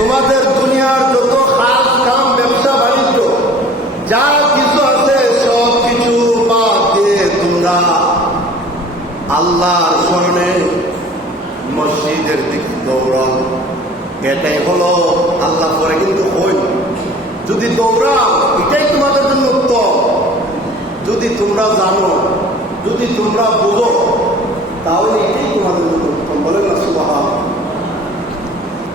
তোমাদের দুনিয়ার যত কাজ কাম, ব্যবসা, বাণিজ্য, যা কিছু আছে, সব কিছু তোমরা আল্লাহর স্মরণে মসজিদের দিকে দৌড়াও। এটাই হলো আল্লাহ পরে কিন্তু হই। যদি দৌড়াও, এটাই তোমাদের জন্য উত্তম। যদি তোমরা জানো, যদি তোমরা বুঝো, তাহলে এটাই তোমাদের জন্য উত্তম বলেন না সুবাহ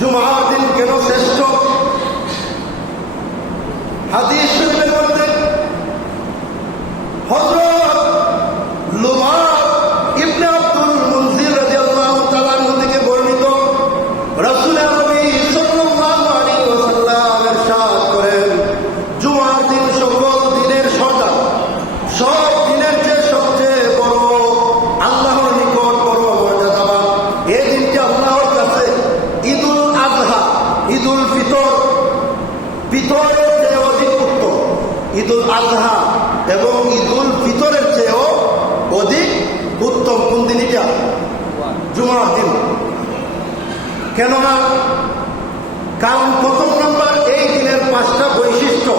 জুমার দিন কেন শ্রেষ্ঠ। হাদিস ফিতরের চেয়ে অধিক উত্তম ঈদুল আজহা এবং ঈদুল ফিতরের চেয়েও অধিক উত্তম কোন দিন এটা? জুমার দিন। কেননা কারণ প্রথম নম্বর এই দিনের পাঁচটা বৈশিষ্ট্য।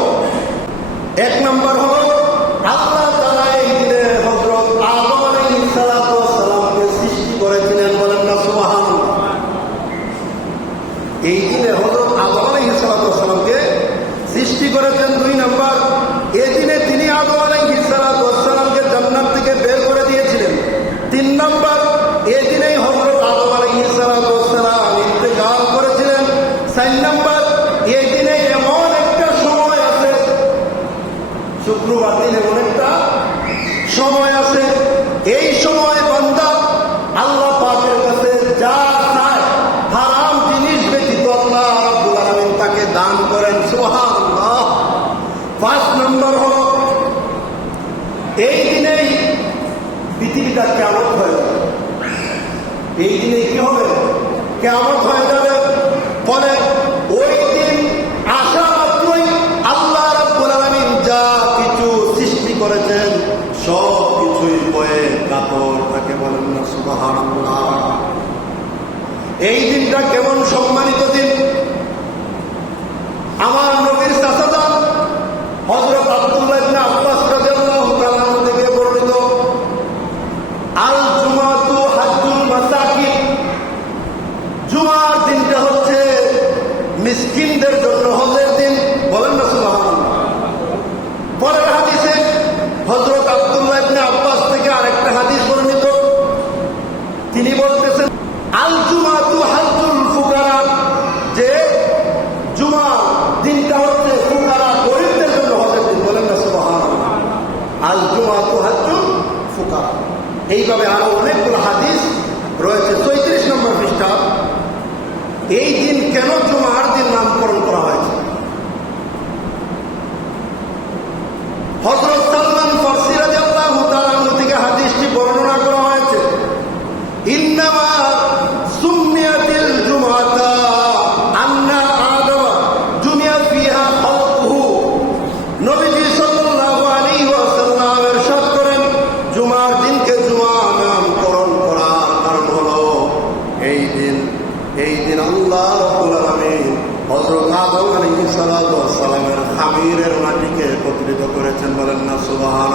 এক নম্বর হল আল্লাহ করেছেন দুই নম্বর। এদিনে দিনে তিনি আদম আলাইহিস সালাতু ওয়াস সালামকে জান্নাত থেকে বের করে দিয়েছিলেন। তিন নম্বর হবে। কে আমার হয়ে যাবে। ফলে ওই দিন আসা মাত্রই আল্লাহ যা কিছু সৃষ্টি করেছেন, সব কিছুই বয়ে কাপড় তাকে বলেন না শুভ এই দিনটা কেমন সম্মানিত দিন? বলতেছেন আল ফুকারা, যে জুমা দিনটা হচ্ছে ফুকারা গরিবদের জন্য না, সুবহানাল্লাহ। আল জুমাতু হাজ্জুল ফুকারা। এইভাবে আরও অনেকগুলো হাদিস রয়েছে, চৈত্রিশ নম্বর পৃষ্ঠা। এই দিন কেন জুমার দিন নামকরণ করা হয়েছে? হজরত সালমান ফার্সি রাদিয়াল্লাহু তাআলা থেকে হাদিসটি বর্ণনা করা হয়েছে, ইন্নামা খামিরের মাটিকে একত্রিত করেছেন বলেন না সুবহানাল্লাহ।